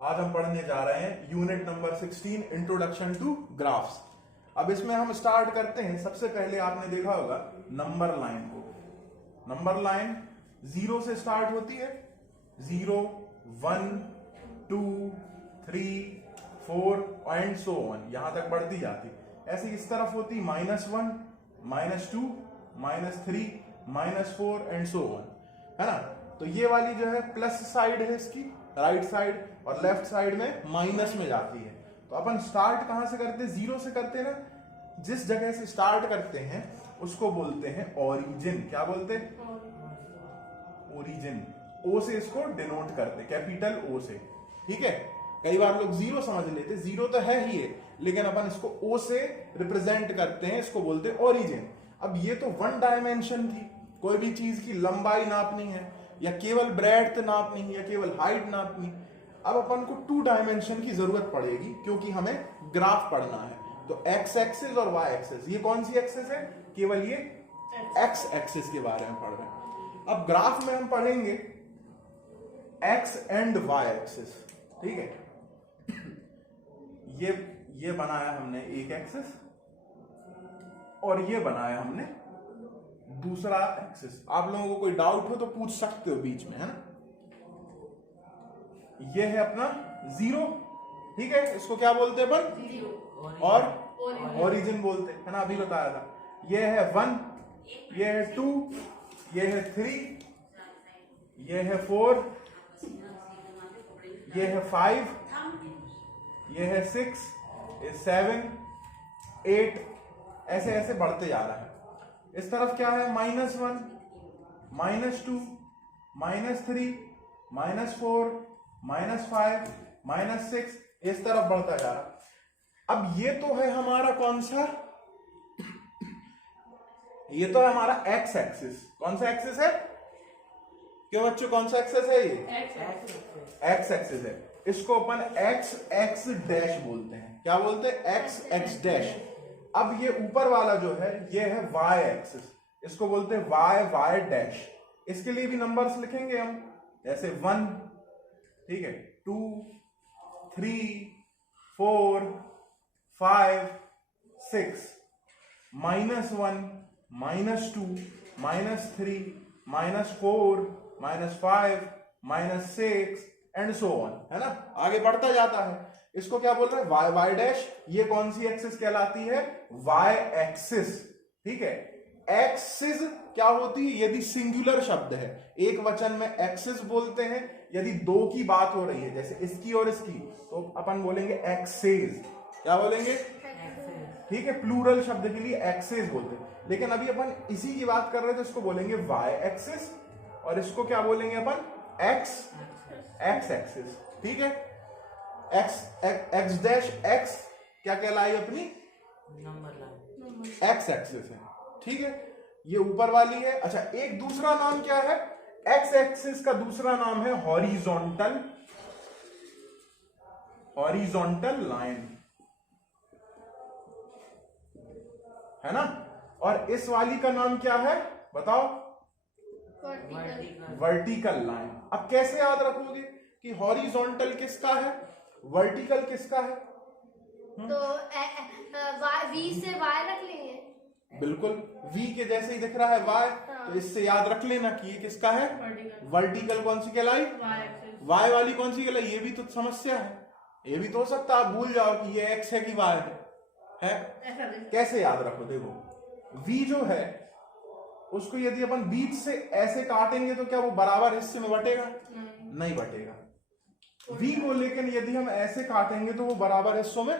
आज हम पढ़ने जा रहे हैं unit number 16 introduction to graphs. अब इसमें हम स्टार्ट करते हैं। सबसे पहले आपने देखा होगा नंबर लाइन को। नंबर लाइन 0 से स्टार्ट होती है। 0, 1, 2, 3, 4 एंड सो ऑन, यहां तक बढ़ती जाती। ऐसे इस तरफ होती -1, -2, -3, -4 एंड सो ऑन, है ना। तो ये वाली जो है प्लस साइड है इसकी, राइट साइड, और लेफ्ट साइड में माइनस में जाती है। तो अपन स्टार्ट कहां से करते हैं? 0 से करते हैं ना। जिस जगह से स्टार्ट करते हैं उसको बोलते हैं ओरिजिन। क्या बोलते हैं? ओरिजिन। ओ से इसको डिनोट करते, कैपिटल ओ से। ठीक है, कई बार लोग 0 समझ लेते, 0 तो है ही है, लेकिन अपन इसको ओ से रिप्रेजेंट करते हैं, इसको बोलते हैं ओरिजिन। अब ये तो 1 डायमेंशन थी, कोई भी चीज की लंबाई नापनी है या केवल ब्रेड्थ नापनी है या केवल हाइट नापनी। अब अपन को 2 डायमेंशन की जरूरत पड़ेगी क्योंकि हमें ग्राफ पढ़ना है। तो एक्स एक्सिस और वाई एक्सिस, ये कौन सी एक्सिस है? केवल ये एक्स एक्सिस के बारे में पढ़ रहे हैं। अब ग्राफ में हम पढ़ेंगे एक्स एंड वाई एक्सिस। ठीक है, ये बनाया हमने एक एक्सिस और ये बनाया हमने दूसरा एक्सिस। आप लोगों को कोई डाउट हो तो पूछ सकते हो बीच में, है ना। ये है अपना 0, ठीक है, इसको क्या बोलते हैं अपन? और ओरिजिन बोलते हैं, है ना, अभी बताया था। ये है 1, ये है 2, ये है 3, ये है 4, ये है 5, ये है 6, ये 7, 8, ऐसे ऐसे बढ़ते जा रहा है। इस तरफ क्या है? -1, -2, -3, -4, -5, -6, इस तरफ बढ़ता जा रहा। अब ये तो है हमारा कौन सा? ये तो है हमारा एक्स एक्सिस। कौन सा एक्सिस है? क्यों बच्चों, कौन सा एक्सिस है? ये एक्स एक्सिस है। इसको अपन एक्स एक्स डैश बोलते हैं। क्या बोलते हैं? X x dash. अब ये ऊपर वाला जो है ये है वाई एक्सिस, इसको बोलते हैं वाई वाई डैश। इसके लिए भी नंबर्स लिखेंगे हम, जैसे 1, ठीक है, 2, 3, 4, 5, 6, -1, -2, -3, -4, -5, -6 एंड सो ऑन, है ना, आगे बढ़ता जाता है। इसको क्या बोल रहे हैं? Y Y dash. ये कौन सी एक्सिस कहलाती है? Y axis. ठीक है, एक्सिस क्या होती है? यदि सिंगुलर शब्द है, एक वचन में एक्सिस बोलते हैं। यदि 2 की बात हो रही है, जैसे इसकी और इसकी, तो अपन बोलेंगे एक्सेस। क्या बोलेंगे? ठीक है, प्लूरल शब्द के लिए एक्सेस बोलते हैं। लेकिन अभी अपन इसी की बात कर रहे थे, तो इसको बोलेंगे वाई एक्सिस, और इसको क्या बोलेंगे अपन? X x axis. ठीक है, एक्स डैश एक्स क्या कहलाई अपनी? नंबर लाइन, एक्स एक्सिस है। ठीक है, ये ऊपर वाली है। अच्छा, एक दूसरा नाम क्या है? एक्स एक्सिस का दूसरा नाम है हॉरिजॉन्टल, हॉरिजॉन्टल लाइन, है ना। और इस वाली का नाम क्या है बताओ? Vertical line. अब कैसे याद रखोगे कि हॉरिजॉन्टल किसका है, वर्टिकल किसका है? तो वी से वाई रख लेंगे। बिल्कुल, वी के जैसे ही दिख रहा है वाई, तो इससे याद रख लेना कि ये किसका है? वर्टिकल। कौन सी कहलाई? वाई वाली कौन सी कहलाई? ये भी तो समस्या है, ये भी तो हो सकता है आप भूल जाओ कि ये एक्स है कि वाई है। कैसे याद रखो? देखो, वी जो है उसको यदि अपन बीच से ऐसे काटेंगे तो क्या वो बराबर हिस्से में बटेगा? नहीं बटेगा। वी को लेकिन यदि हम ऐसे काटेंगे तो वो बराबर हिस्सों में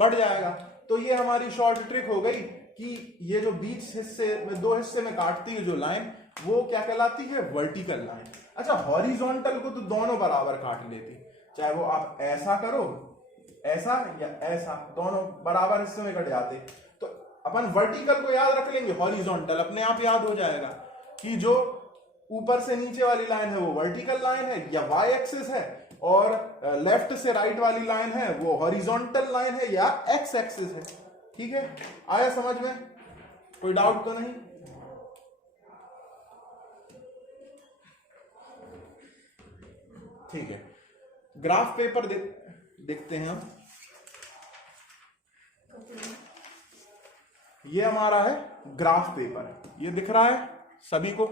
बढ़ जाएगा। तो ये हमारी शॉर्ट ट्रिक हो गई कि ये जो बीच हिस्से में, 2 हिस्से में काटती है जो लाइन, वो क्या कहलाती है? Vertical line. अच्छा, हॉरिजॉन्टल को तो दोनों बराबर काट लेती, चाहे वो आप ऐसा करो, ऐसा या ऐसा, दोनों बराबर हिस्से में कट जाते। तो अपन वर्टिकल को याद रख लेंगे, हॉरिजॉन्टल अपने आप याद हो जाएगा कि जो ऊपर से नीचे वाली लाइन है वो वर्टिकल लाइन है या वाई एक्सिस है, और लेफ्ट से राइट वाली लाइन है वो हॉरिजॉन्टल लाइन है या एक्स एक्सिस है। ठीक है, आया समझ में? कोई डाउट तो नहीं? ठीक है, ग्राफ पेपर देखते हैं हम। ये हमारा है ग्राफ पेपर, ये दिख रहा है सभी को,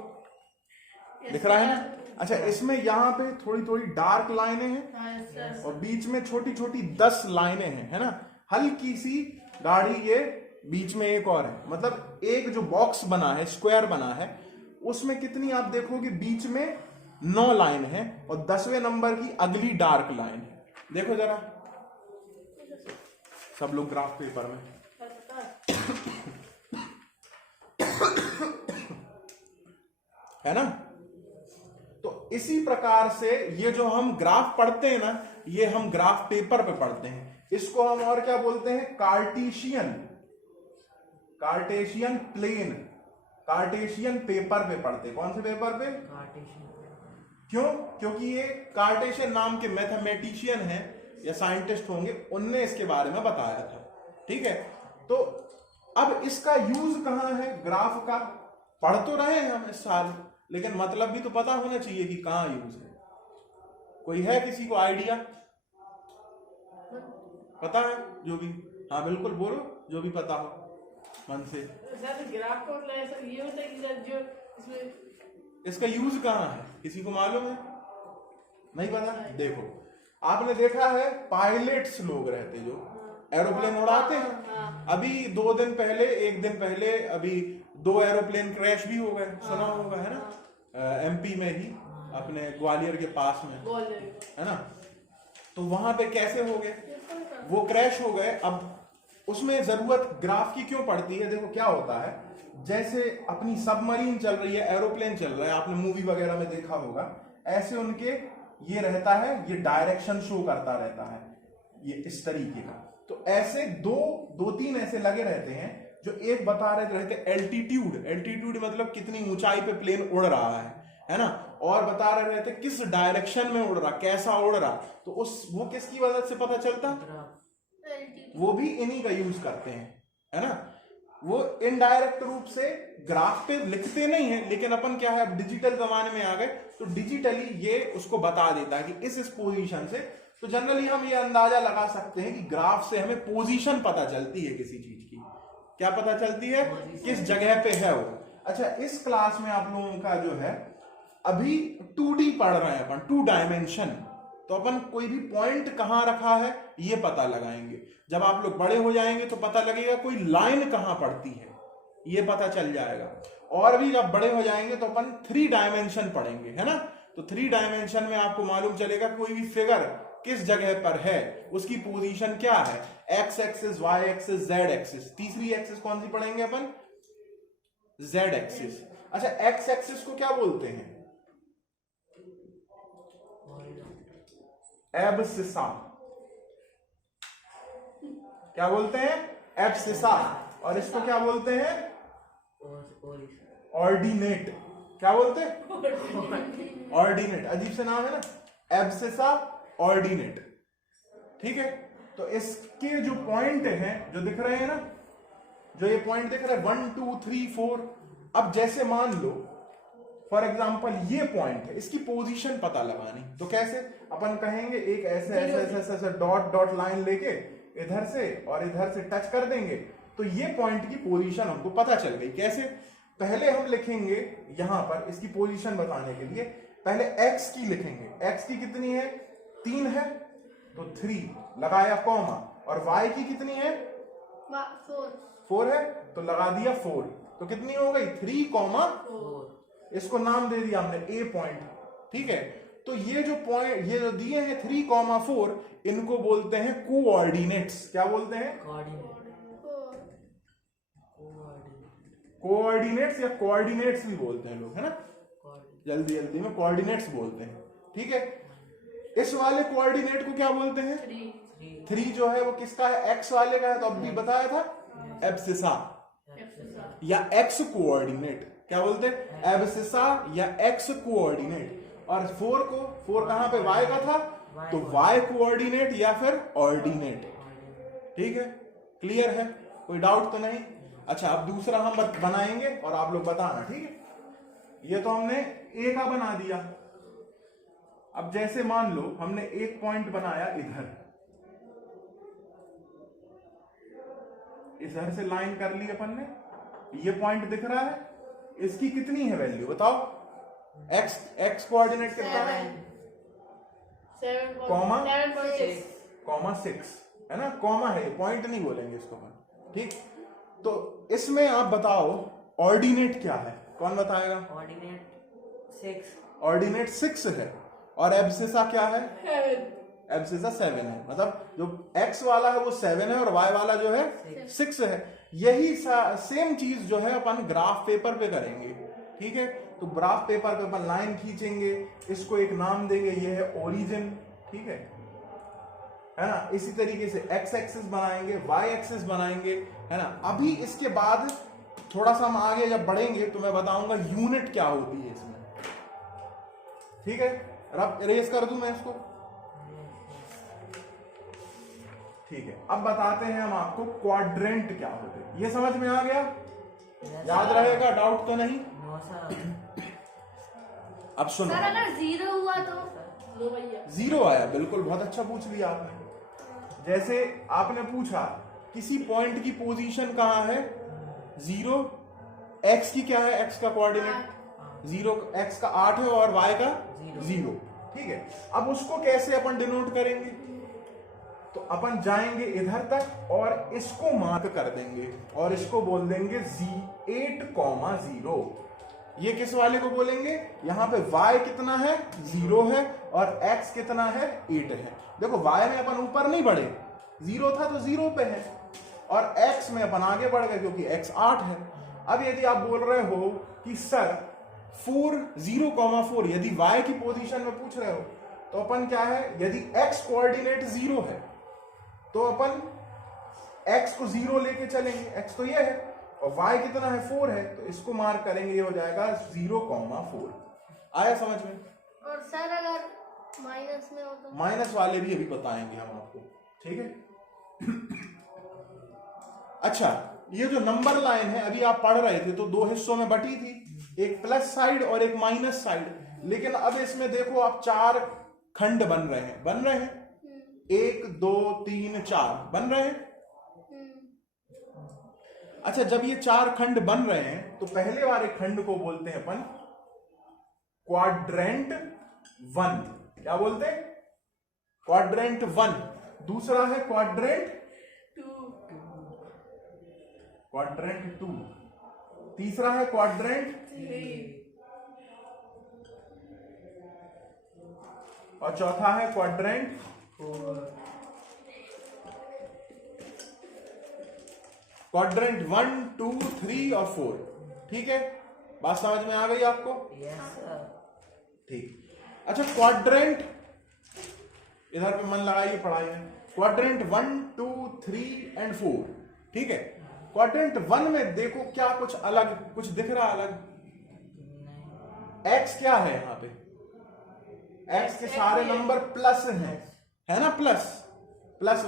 दिख रहा है ना। अच्छा, इसमें यहाँ पे थोड़ी थोड़ी डार्क लाइनें हैं और बीच में छोटी छोटी 10 लाइनें हैं, है ना। हल्की सी गाढ़ी ये बीच में एक और है, मतलब एक जो बॉक्स बना है, स्क्वायर बना है, उसमें कितनी आप देखोगे बीच में 9 लाइन है और 10वें नंबर की अगली डार्क लाइन है। देखो जरा सब लोग ग्राफ पेपर में, है ना। तो इसी प्रकार से ये जो हम ग्राफ पढ़ते हैं ना, ये हम ग्राफ पेपर पे पढ़ते हैं। इसको हम और क्या बोलते हैं, कार्टेशियन प्लेन, कार्टेशियन पेपर पे पढ़ते हैं। कौन से पेपर पे? क्यों? क्योंकि ये कार्टेशियन नाम के मैथमेटिशियन हैं या साइंटिस्ट होंगे, उनने इसके बारे में बताया था। ठीक है, तो अब इसका यूज कहां है ग्राफ का? पढ़ तो रहे हैं हम इस साल, लेकिन मतलब भी तो पता होना चाहिए कि कहां यूज है। कोई है किसी को आइडिया? पता है जो भी? हाँ बिल्कुल बोलो, जो भी पता हो मन से। ग्राफ को मतलब ये होता है कि जो इसमें इसका यूज कहां है, किसी को मालूम है? नहीं पता? देखो, आपने देखा है पायलट्स लोग रहते जो एरोप्लेन उड़ाते हैं। अभी 2 दिन पहले, 1 दिन पहले अभी 2 एरोप्लेन क्रैश भी हो गए, सुना होगा, है ना। एमपी में ही, अपने ग्वालियर के पास में, है ना। तो वहां पे कैसे हो गए वो, क्रैश हो गए। अब उसमें जरूरत ग्राफ की क्यों पड़ती है? देखो क्या होता है, जैसे अपनी सबमरीन चल रही है, एरोप्लेन चल रहा है, आपने मूवी वगैरह में देखा होगा, ऐसे उनके ये रहता है, ये डायरेक्शन शो करता रहता है, ये इस तरीके का। तो ऐसे दो तीन ऐसे लगे रहते हैं जो एक बता रहते एल्टीट्यूड मतलब कितनी ऊंचाई पे प्लेन उड़ रहा है ना, और बता रहे रहते किस डायरेक्शन में उड़ रहा, कैसा उड़ रहा। तो वो किसकी वजह से पता चलता? वो भी इन्हीं का यूज करते हैं, है ना। वो इनडायरेक्ट रूप से ग्राफ पे लिखते नहीं है, लेकिन अपन क्या है, अब डिजिटल जमाने में आ गए, तो डिजिटली ये उसको बता देता है कि इस पोजीशन से। तो जनरली हम ये अंदाजा लगा सकते हैं कि ग्राफ से हमें पोजीशन पता चलती है किसी चीज की। क्या पता चलती है? किस जगह पे है वो। अच्छा, इस क्लास में आप लोगों का जो है, अभी 2D पढ़ रहे हैं अपन, 2 डायमेंशन। तो अपन कोई भी पॉइंट कहां रखा है ये पता लगाएंगे। जब आप लोग बड़े हो जाएंगे तो पता लगेगा कोई लाइन कहां पड़ती है, ये पता चल जाएगा। और भी जब बड़े हो जाएंगे तो अपन 3 डायमेंशन पढ़ेंगे, है ना। तो 3 डायमेंशन में आपको मालूम चलेगा कोई भी फिगर किस जगह पर है, उसकी पोजीशन क्या है, X axis, Y axis, Z axis. तीसरी एक्सिस कौन सी पढ़ेंगे अपन? Z axis. अच्छा, एक्स एक्सिस को क्या बोलते हैं? एब्सिसा। क्या बोलते हैं? एब्सिसा। और इसको क्या बोलते हैं? ऑर्डिनेट। क्या बोलते हैं? ऑर्डिनेट। अजीब से नाम है ना, एब्सिसा, ऑर्डिनेट। ठीक है, तो इसके जो पॉइंट हैं, जो दिख रहे हैं ना, जो ये पॉइंट दिख रहे हैं 1 2 3 4। अब जैसे मान लो फॉर एग्जाम्पल ये पॉइंट है, इसकी पोजीशन पता लगानी, तो कैसे? अपन कहेंगे एक ऐसे ऐसे ऐसे ऐसे, ऐसे डॉट डॉट लाइन लेके इधर से और इधर से टच कर देंगे, तो ये पॉइंट की पोजीशन हमको पता चल गई। कैसे? पहले हम लिखेंगे यहां पर इसकी पोजीशन बताने के लिए, पहले x की लिखेंगे। x की कितनी है? 3 है, तो 3 लगाया कॉमा। और y की कितनी है? 4 है, तो लगा दिया 4। तो कितनी हो गई? 3, 4। इसको नाम दे दिया हमने ए पॉइंट। ठीक है, तो ये जो पॉइंट, ये जो दिए हैं 3, 4, इनको बोलते हैं कोऑर्डिनेट्स। क्या बोलते हैं? कोऑर्डिनेट्स या कोऑर्डिनेट्स भी बोलते हैं लोग, है ना, जल्दी जल्दी में कोऑर्डिनेट्स बोलते हैं। ठीक है, इस वाले कोऑर्डिनेट को क्या बोलते हैं? 3 जो है वो किसका है? एक्स वाले का है, तो अब भी बताया था, एब्सिसा या एक्स कोऑर्डिनेट। क्या बोलते हैं? एब्सिसा या एक्स कोऑर्डिनेट। और 4 कहां पे? y का था, तो y कोऑर्डिनेट या फिर ऑर्डिनेट। ठीक है, क्लियर है? कोई डाउट तो नहीं? अच्छा, अब दूसरा हम बनाएंगे और आप लोग बताना। ठीक है, ये तो हमने ए का बना दिया, अब जैसे मान लो हमने एक पॉइंट बनाया इधर, इधर से लाइन कर ली अपन ने, ये पॉइंट दिख रहा है, इसकी कितनी है वैल्यू बताओ? एक्स कोऑर्डिनेट कितना है? 7.6 कॉमा 6 है ना, कॉमा है, पॉइंट नहीं बोलेंगे इसको अपन, ठीक। तो इसमें आप बताओ ऑर्डिनेट क्या है, कौन बताएगा? ऑर्डिनेट 6 है और एब्सिसा क्या है? 7 एब्सिसा 7 है, मतलब जो x वाला है वो 7 है और y वाला जो है 6 है। यही सेम चीज जो है अपन ग्राफ पेपर पे करेंगे, ठीक है। तो ग्राफ पेपर पे अपन लाइन खींचेंगे, इसको एक नाम देंगे, ये है ओरिजिन, ठीक है ना। इसी तरीके से x एक्सिस बनाएंगे, y एक्सिस बनाएंगे, है ना। अभी इसके बाद थोड़ा सा हम आगे जब बढ़ेंगे तो मैं बताऊंगा यूनिट क्या होती है इसमें, ठीक है। रब इरेज कर दूं मैं इसको, ठीक है। अब बताते हैं हम आपको क्वाड्रेंट क्या होते हैं, ये समझ में आ गया? याद रहेगा, डाउट तो नहीं? अब सुनो, सर अगर 0 हुआ तो? लो भैया 0 आया, बिल्कुल, बहुत अच्छा पूछ लिया आपने। जैसे आपने पूछा किसी पॉइंट की पोजीशन कहां है, 0, x की क्या है, x का कोऑर्डिनेट 0, x का 8 है और y का 0, ठीक है। अब उसको कैसे अपन डिनोट करेंगे? तो अपन जाएंगे इधर तक और इसको मार्क कर देंगे और इसको बोल देंगे 8,0। ये किस वाले को बोलेंगे? यहां पे y कितना है, 0 है और x कितना है, 8 है। देखो y में अपन ऊपर नहीं बढ़े, 0 था तो 0 पे है, और x में अपन आगे बढ़ गए क्योंकि x 8 है। अब यदि आप बोल रहे हो कि सर 0,4 यदि y की पोजीशन में पूछ रहे हो तो अपन क्या है, यदि x कोऑर्डिनेट 0 है तो अपन x को 0 लेके चलेंगे, x तो ये है और y कितना है, 4 है, तो इसको मार्क करेंगे, ये हो जाएगा 0,4। आया समझ में? और सर अगर माइनस में हो तो? माइनस वाले भी अभी बताएंगे हम आपको, ठीक है। अच्छा, ये जो नंबर लाइन है अभी आप पढ़ रहे थे तो दो हिस्सों में बटी थी, एक प्लस साइड और एक माइनस साइड। लेकिन अब इसमें देखो आप 4 खंड बन रहे हैं 1 2 3 4 बन रहे हैं। अच्छा, जब ये 4 खंड बन रहे हैं तो पहले वाले खंड को बोलते हैं अपन क्वाड्रेंट 1। क्या बोलते हैं? क्वाड्रेंट 1। दूसरा है क्वाड्रेंट 2। तीसरा है क्वाड्रेंट 3 और चौथा है क्वाड्रेंट 4 क्वाड्रेंट 1 2 3 और 4। ठीक है, बात समझ में आ गई आपको? ठीक। अच्छा, क्वाड्रेंट इधर पे मन लगाइए पढ़ाई में। Quadrant 1 2 3 and 4। ठीक है, क्वाड्रेंट 1 में देखो क्या कुछ अलग, कुछ दिख रहा अलग? एक्स क्या है यहां पे? एक्स के सारे नंबर प्लस हैं, है ना? प्लस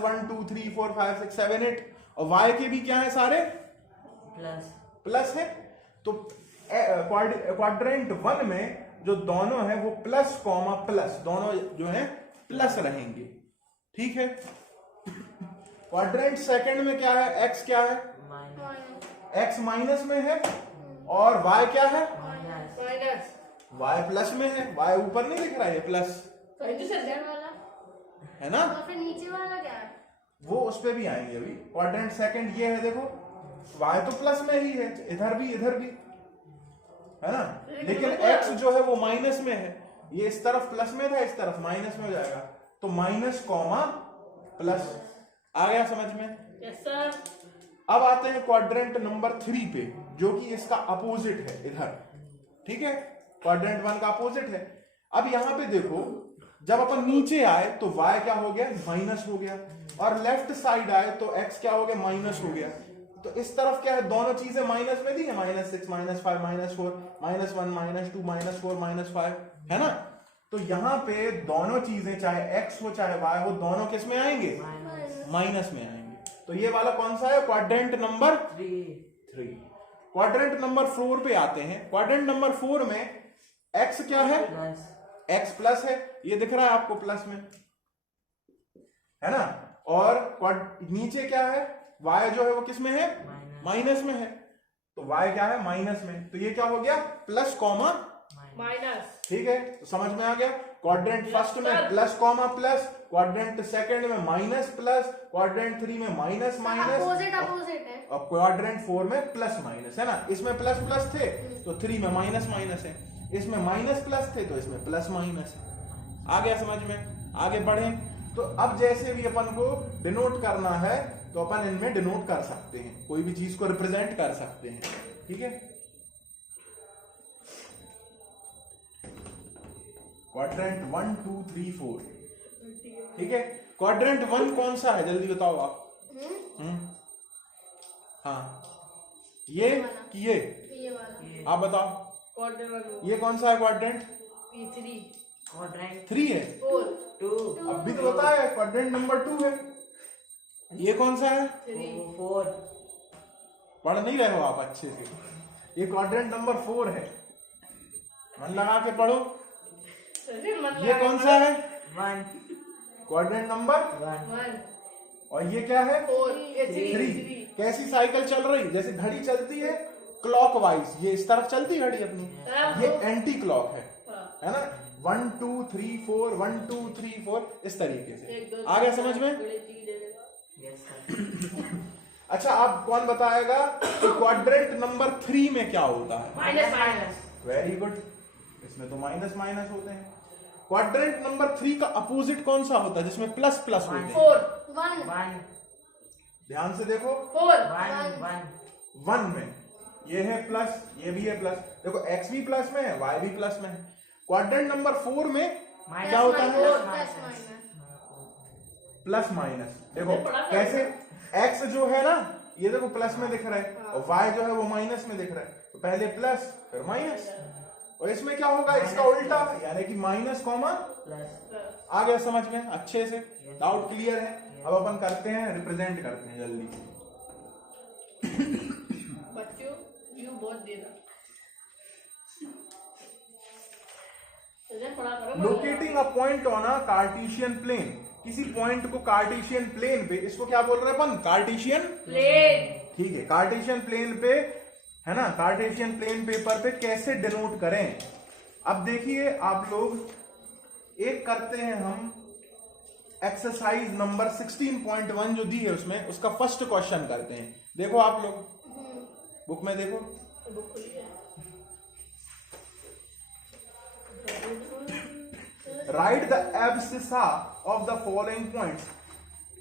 1 2 3 4 5 6 7 8। और वाई के भी क्या है? सारे प्लस है। तो क्वाड्रेंट 1 में जो दोनों है वो प्लस कॉमा प्लस, दोनों जो है प्लस रहेंगे। ठीक है। क्वाड्रेंट सेकंड में क्या है? एक्स क्या है? एक्स माइनस में है और वाई क्या है? माइनस। वाई प्लस में है। वाई ऊपर नहीं दिख रहा है, प्लस वाला है ना? और फिर नीचे वाला क्या है? वो उस पे भी आएंगे अभी। क्वाड्रेंट सेकंड ये है, देखो वाई तो प्लस में ही है, इधर भी है ना, लेकिन एक्स जो है वो माइनस में है। ये इस तरफ प्लस में था, इस तरफ माइनस में हो जाएगा, तो माइनस कॉमा प्लस। आ गया समझ में? Yes sir. अब आते हैं क्वाड्रेंट नंबर 3 पे, जो कि इसका अपोजिट है इधर। ठीक है, क्वाड्रेंट 1 का अपोजिट है। अब यहां पे देखो, जब अपन नीचे आए तो y क्या हो गया? माइनस हो गया, और लेफ्ट साइड आए तो x क्या हो गया? माइनस हो गया। तो इस तरफ क्या है? दोनों चीजें माइनस में दी है, -6 -5 -4 -1 -2 -4 -5, है ना? तो यहां पे दोनों चीजें चाहे x हो चाहे y हो, दोनों किस में आएंगे? माइनस में आएंगे। तो ये वाला कौन सा है? Quadrant number 3। क्वाड्रेंट नंबर 4 पे आते हैं। क्वाड्रेंट नंबर 4 में x क्या है? x प्लस है, ये दिख रहा है आपको प्लस में, है ना। और नीचे क्या है, y जो है वो किस में है, माइनस में है, तो y क्या है, माइनस में, तो ये क्या हो गया, प्लस कॉमा माइनस। ठीक है, तो समझ में आ गया। क्वाड्रेंट फर्स्ट में plus comma plus, quadrant second में माइनस प्लस, क्वाड्रेंट 3 में माइनस माइनस, अपोजिट है। और क्वाड्रेंट 4 में प्लस माइनस, है ना। इसमें प्लस प्लस थे तो 3 में माइनस माइनस है, इसमें माइनस प्लस थे तो इसमें प्लस माइनस है। आ गया समझ में, आगे बढ़े। तो अब जैसे भी अपन को डिनोट करना है तो अपन इनमें डिनोट कर सकते हैं, कोई भी चीज को रिप्रेजेंट कर सकते हैं, ठीक है। क्वाड्रेंट 1 2 3 4, ठीक है। क्वाड्रेंट 1 कौन सा है, जल्दी बताओ आप। हाँ, ये कि ये वाला आप बताओ, क्वाड्रेंट ये कौन सा है क्वाड्रेंट, P3 क्वाड्रेंट 3 है। 4 2 अब भी तो बताया क्वाड्रेंट नंबर 2 है। ये कौन सा है, 3 4 पढ़ नहीं रहे हो आप अच्छे से, ये क्वाड्रेंट नंबर 4 है, मन लगा के पढ़ो। ये कौन सा है, 1 क्वाड्रेंट नंबर 1 और ये क्या है, 3। कैसी साइकिल चल रही, जैसे घड़ी चलती है क्लॉकवाइज, ये इस तरफ चलती है घड़ी अपनी, ये एंटी क्लॉक है ना। 1 2 3 4 1 2 3 4 इस तरीके से। आ गया समझ में। Yes sir. अच्छा, आप कौन बताएगा कि क्वाड्रेंट नंबर 3 में क्या होता है। Minus minus. वेरी गुड, इसमें तो माइनस माइनस होते हैं। क्वाड्रेंट नंबर 3 का अपोजिट कौन सा होता है, जिसमें प्लस प्लस होते हैं। 4 1 ध्यान से देखो, 4 1 में ये है प्लस, ये भी है प्लस, देखो x भी प्लस में है, y भी प्लस में है। क्वाड्रेंट नंबर 4 में क्या होता है, प्लस माइनस। Plus minus. देखो कैसे, x जो है ना ये देखो प्लस में दिख रहा है, और y जो है वो माइनस में दिख रहा है, तो पहले प्लस फिर माइनस। और इसमें क्या होगा, इसका उल्टा, यानी कि माइनस कॉमा प्लस। आ गया समझ में अच्छे से, डाउट क्लियर है। अब अपन करते हैं, रिप्रेजेंट करते हैं जल्दी से। बच्चों यू बहुत देना पढ़ा करो। Locating a point on a Cartesian plane, किसी पॉइंट को कार्टेशियन प्लेन पे, इसको क्या बोल रहे हैं अपन, कार्टेशियन प्लेन। ठीक है, कार्टेशियन प्लेन पे, है ना। कार्टेशियन प्लेन पेपर पे कैसे डिनोट करें। अब देखिए आप लोग, एक करते हैं हम एक्सरसाइज नंबर 16.1 जो दी है उसमें, उसका फर्स्ट क्वेश्चन करते हैं। देखो आप लोग बुक में देखो, बुक खुली है। Right the abscissa of the following points.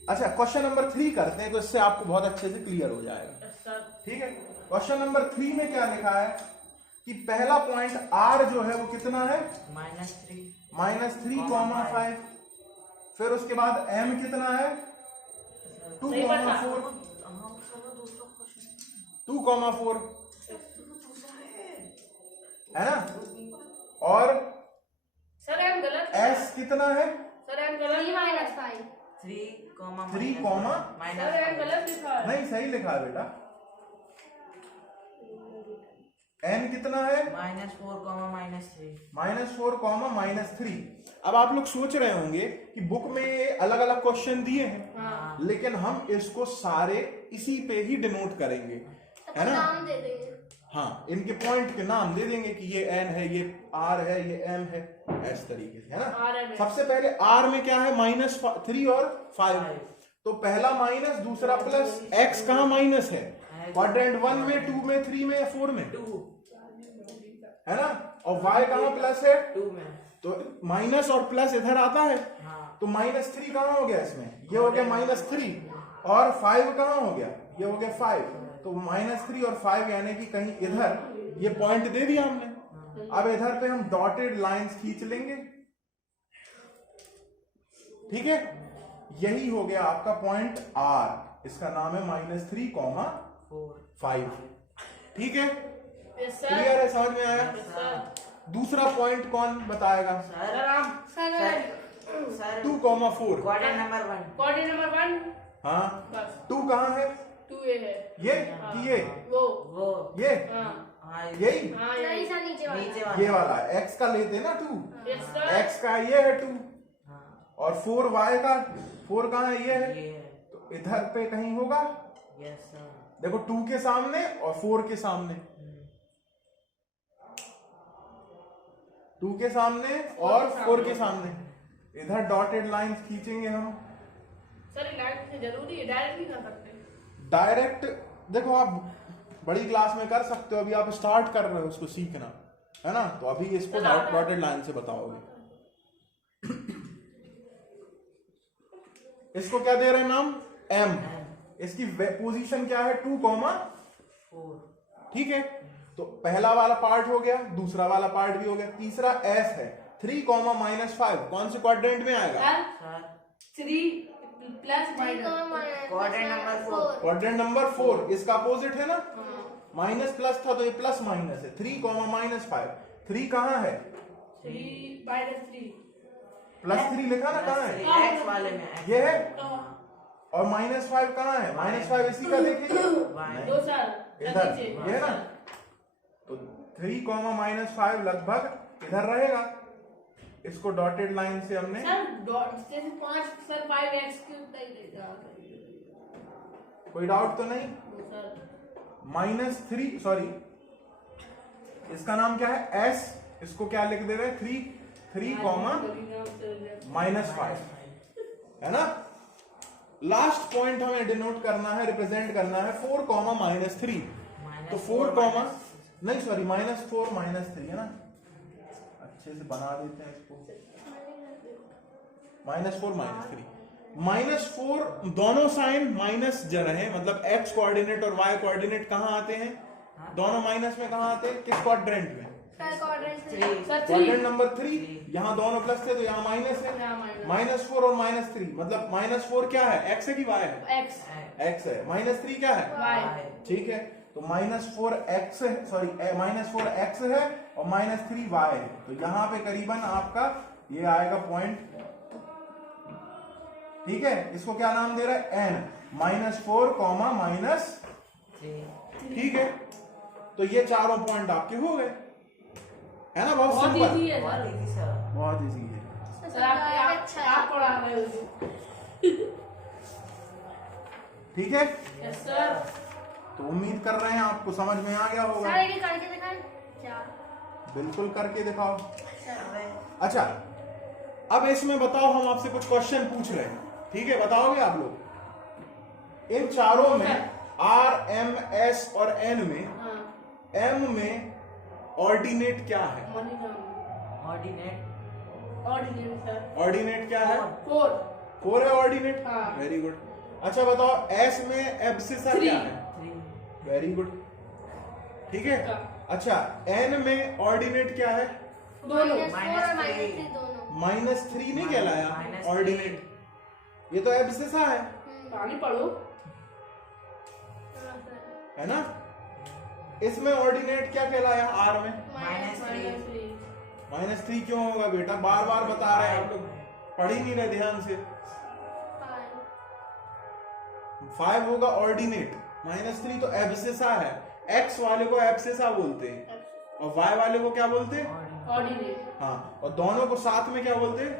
अच्छा, क्वेश्चन नंबर 3 करते हैं, तो इससे आपको बहुत अच्छे से क्लियर हो जाएगा, ठीक है। क्वेश्चन नंबर 3 में क्या लिखा है कि पहला पॉइंट R जो है वो कितना है, -3 -3, 5। फिर उसके बाद M कितना है, 2, 4, 2, 4, है ना। और सर एम गलत S कितना है, सर एम गलत 3 -5 3, 3, सर एम गलत लिखा है। नहीं सही लिखा है बेटा। N कितना है, -4, -4, -3। अब आप लोग सोच रहे होंगे कि बुक में अलग अलग क्वेश्चन दिए हैं, हाँ। लेकिन हम इसको सारे इसी पे ही डिनोट करेंगे, है ना। नाम दे देंगे। हाँ, इनके पॉइंट के नाम दे देंगे कि ये N है, ये R है, ये M है, इस तरीके से, है ना। सबसे पहले R में क्या है, -3 और 5। तो पहला माइनस, दूसरा प्लस। X कहाँ माइनस है, क्वाड्रेंट 1 में, 2 में, 3 में या 4 में, 2 है ना। और Y कहाँ प्लस है, 2 में। तो माइनस और प्लस इधर आता है, हाँ। तो -3 कहाँ हो गया इसमें, ये हो गया -3, और 5 कहाँ हो गया, ये हो गया 5। तो -3 और 5 यानी कि कहीं इधर ये पॉइंट दे दिया हमने। अब इधर पे हम डॉटेड लाइंस खींच लेंगे, ठीक है। यही हो गया आपका पॉइंट R, इसका नाम है -3, 5, ठीक है। क्लियर है, समझ में आया। दूसरा पॉइंट कौन बताएगा, sir 2, 4। Quadrant number 1। Quadrant number 1 हाँ, बस 2 कहाँ है, 2 ए है। ये कि ये वो वो ये, हाँ हाँ, यही हाँ नहीं सर नीचे वाला नीचे ये वाला। वाला x का लेते हैं ना 2, यस सर x का ये है 2 हाँ, और 4y का 4 कहाँ है ये है, ये है। तो इधर पे कहीं होगा। Yes sir. देखो 2 के सामने और 4 के सामने, 2 के सामने और 4 के सामने, इधर डॉटेड लाइंस खींचेंगे हम। सर लाइट जरूरी है, डायरेक्ट नहीं कर सकते। डायरेक्ट देखो आप बड़ी क्लास में कर सकते हो, अभी आप स्टार्ट कर रहे हो उसको सीखना, है ना, तो अभी इसको डॉटेड लाइन से बताओगे। इसको क्या दे रहे हैं नाम, m, इसकी पोजीशन क्या है 2, 4। ठीक है, तो पहला वाला पार्ट हो गया, दूसरा वाला पार्ट भी हो गया, तीसरा s है 3, -5 कौन से क्वाड्रेंट में आएगा, sir 3 plus minus quadrant number 4। Quadrant number 4, इसका अपोजिट है ना, माइनस प्लस था तो ये प्लस माइनस है, 3, -5, 3 कहाँ है, 3 -3 +3 लिखा ना कहाँ है, एक्स वाले में ये है, और -5 कहाँ है, -5 इसी का देखेंगे वाई। दो सर इधर नीचे। ये है ना, तो 3, -5 लगभग इधर रहेगा, इसको डॉटेड लाइन से हमने, सर डॉट जैसे 5 सर 5x क्यूब तक देगा कोई डाउट तो नहीं, सर -3 सॉरी इसका नाम क्या है s, इसको क्या लिख दे रहे हैं 3, -5 है ना। लास्ट पॉइंट हमें डिनोट करना है, रिप्रेजेंट करना है 4, -3, तो 4, नहीं सॉरी -4 -3 है ना, अच्छे से बना देते हैं इसको, -4 -3 -4 दोनों साइन माइनस जर है, मतलब x कोऑर्डिनेट और y कोऑर्डिनेट कहाँ आते हैं, दोनों माइनस में कहाँ आते हैं, किस क्वाड्रेंट में, sir quadrant three. Sir quadrant number 3, यहाँ दोनों प्लस थे तो यहाँ माइनस है, यहाँ माइनस। -4 और -3 मतलब -4 क्या है, x है कि y है, x x है, -3 क्या है, y ठीक है, तो -4x है, सॉरी -4x है और -3y है, तो यहाँ पे करीबन आपका ये आएगा पॉइंट, ठीक है, इसको क्या नाम दे रहा है n, -4, ठीक है, तो ये चारों पॉइंट आपके हो गए, है ना, बहुत बहुत सिंपल, इजी है बहुत सर। Easy sir. बहुत इजी है, सर आप पढ़ा रहे हो। ठीक है, यस सर तो उम्मीद कर रहे हैं आपको समझ में आ गया होगा, सर ये करके दिखाएं क्या बिल्कुल करके दिखाओ। सर अच्छा, अब इसमें बताओ, हम आपसे कुछ क्वेश्चन पूछ रहे हैं, ठीक है, बताओगे आप लोग, इन चारों में R, M, S और N में हाँ M में ऑर्डिनेट क्या है, मनी जान ऑर्डिनेट। ऑर्डिनेट सर ऑर्डिनेट क्या है, 4 4 है ऑर्डिनेट, हाँ। Very good. अच्छा बताओ S में एब्सिसा क्या है, 3। वेरी गुड, ठीक है। अच्छा N में ऑर्डिनेट क्या है, दोनों -4 और -3 दोनों -3 नहीं कहलाया -3 ऑर्डिनेट, ये तो एब्सिसा है पानी पढ़ो हाँ, सर। है ना, इसमें ऑर्डिनेट क्या कहलाया R में, -3 क्यों होगा बेटा, बार बार बता रहे हैं आप लोग, पढ़ ही नहीं रहे ध्यान से, 5 होगा ऑर्डिनेट, -3 तो एब्सिसा है, x वाले को एब्सिसा बोलते हैं और y वाले को क्या बोलते हैं, ऑर्डिनेट हाँ, और दोनों को साथ में क्या बोलते हैं,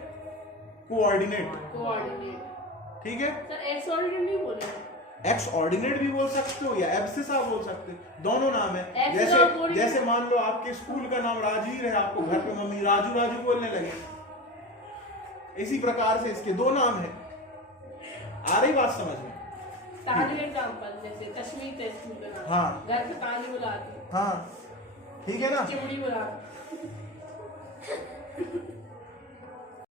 कोऑर्डिनेट, कोऑर्डिनेट ठीक है। सर एक्स ऑर्डिनेट नहीं बोले एक्स ऑर्डिनेट भी बोल सकते हो या एब्सिसा बोल सकते हो, दोनों नाम है। X जैसे और coordinate- जैसे मान लो आपके स्कूल का नाम राजवीर है, आपको घर पे मम्मी राजू राजू बोलने लगे, इसी प्रकार से इसके 2 नाम है। आ रही बात समझ में, तानी एग्जांपल जैसे कश्मीर का स्कूल का नाम, हाँ। घर पे तानी बुलाते, हाँ ठीक है ना, चिमड़ी बुलाते